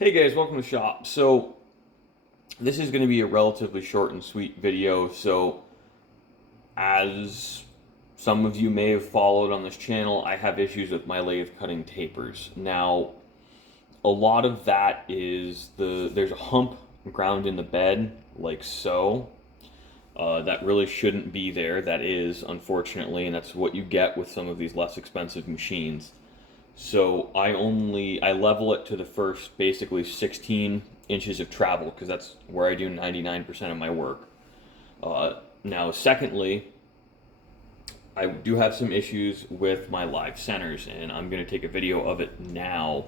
Hey guys, welcome to shop. So this is going to be a relatively short and sweet video. So as some of you may have followed on this channel, I have issues with my lathe cutting tapers. Now, a lot of that is there's a hump ground in the bed like so. That really shouldn't be there. That is, unfortunately, and that's what you get with some of these less expensive machines. So I level it to the first basically 16 inches of travel because that's where I do 99% of my work. Now, secondly, I do have some issues with my live centers, and I'm going to take a video of it now.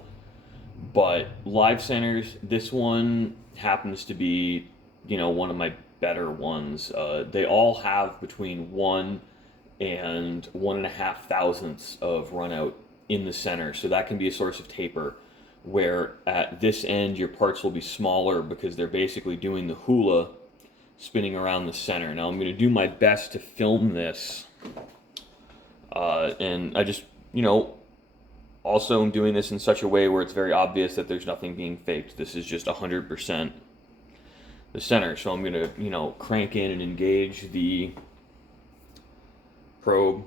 But live centers, this one happens to be, one of my better ones. They all have between 1 and 1.5 thousandths of run out in the center, so that can be a source of taper. Where at this end, your parts will be smaller because they're basically doing the hula spinning around the center. Now, I'm going to do my best to film this, and I just, also I'm doing this in such a way where it's very obvious that there's nothing being faked. This is just 100% the center. So I'm going to, crank in and engage the probe.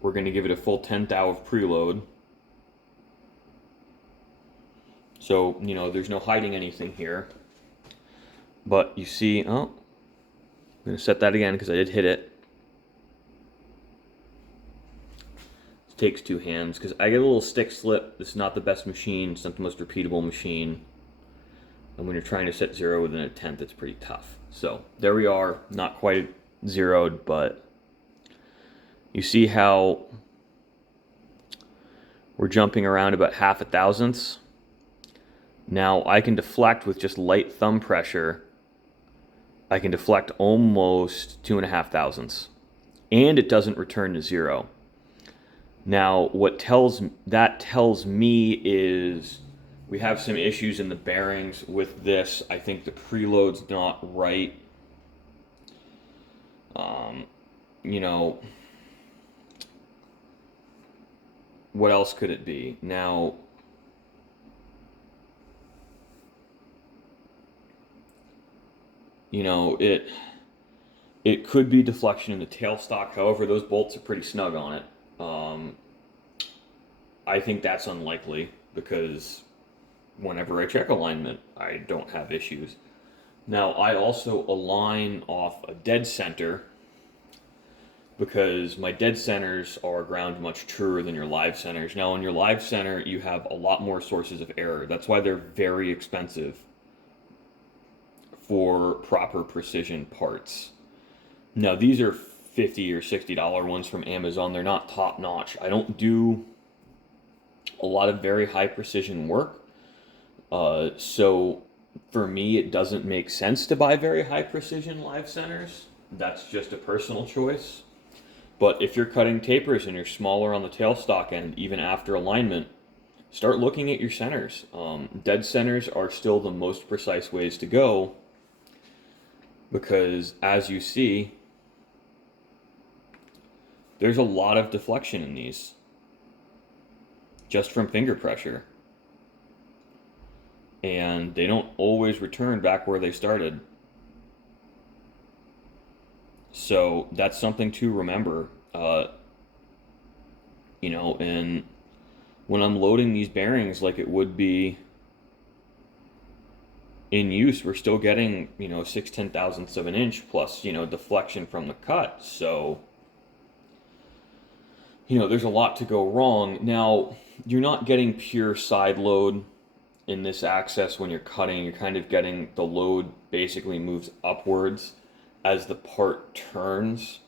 We're going to give it a full 10th thou of preload. So, there's no hiding anything here. But you see, I'm going to set that again because I did hit it. It takes two hands because I get a little stick slip. This is not the best machine. It's not the most repeatable machine. And when you're trying to set zero within a tenth, it's pretty tough. So there we are. Not quite zeroed, but you see how we're jumping around about 0.5 thousandths. Now I can deflect with just light thumb pressure. I can deflect almost 2.5 thousandths, and it doesn't return to zero. Now, what that tells me is we have some issues in the bearings with this. I think the preload's not right. What else could it be? Now, it could be deflection in the tailstock. However, those bolts are pretty snug on it. I think that's unlikely because whenever I check alignment, I don't have issues. Now, I also align off a dead center because my dead centers are ground much truer than your live centers. Now, in your live center, you have a lot more sources of error. That's why they're very expensive for proper precision parts. Now, these are $50 or $60 ones from Amazon. They're not top notch. I don't do a lot of very high precision work. So for me, it doesn't make sense to buy very high precision live centers. That's just a personal choice. But if you're cutting tapers and you're smaller on the tailstock end, even after alignment, start looking at your centers. Dead centers are still the most precise ways to go because, as you see, there's a lot of deflection in these just from finger pressure. And they don't always return back where they started. So that's something to remember. And when I'm loading these bearings like it would be in use, we're still getting, 6/10 thousandths of an inch plus, deflection from the cut. So, there's a lot to go wrong. Now, you're not getting pure side load in this axis when you're cutting. You're kind of getting the load basically moves upwards as the part turns.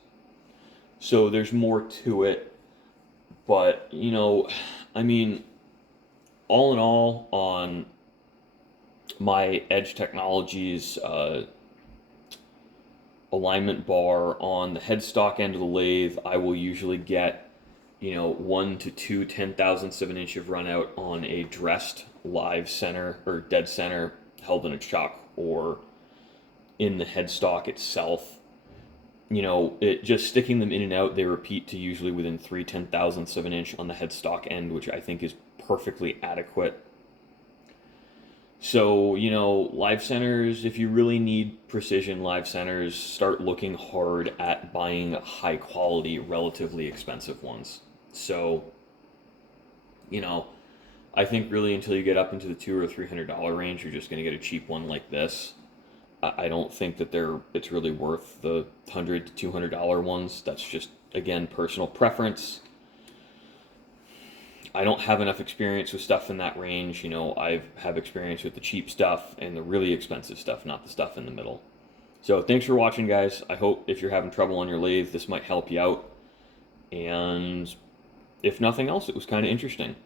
So there's more to it. But, all in all, on my Edge Technologies alignment bar on the headstock end of the lathe, I will usually get 1 to 2 10 thousandths of an inch of run out on a dressed live center or dead center held in a chuck or in the headstock itself. you know, it just sticking them in and out, they repeat to usually within 3/10,000ths of an inch on the headstock end, which I think is perfectly adequate. So, you know, live centers, if you really need precision live centers, start looking hard at buying high quality, relatively expensive ones. So, you know, I think really until you get up into the $200 or $300 range, you're just going to get a cheap one like this. I don't think that it's really worth the $100 to $200 ones. That's just, again, personal preference. I don't have enough experience with stuff in that range. You know, I have experience with the cheap stuff and the really expensive stuff, not the stuff in the middle. So thanks for watching, guys. I hope if you're having trouble on your lathe, this might help you out. And if nothing else, it was kind of interesting.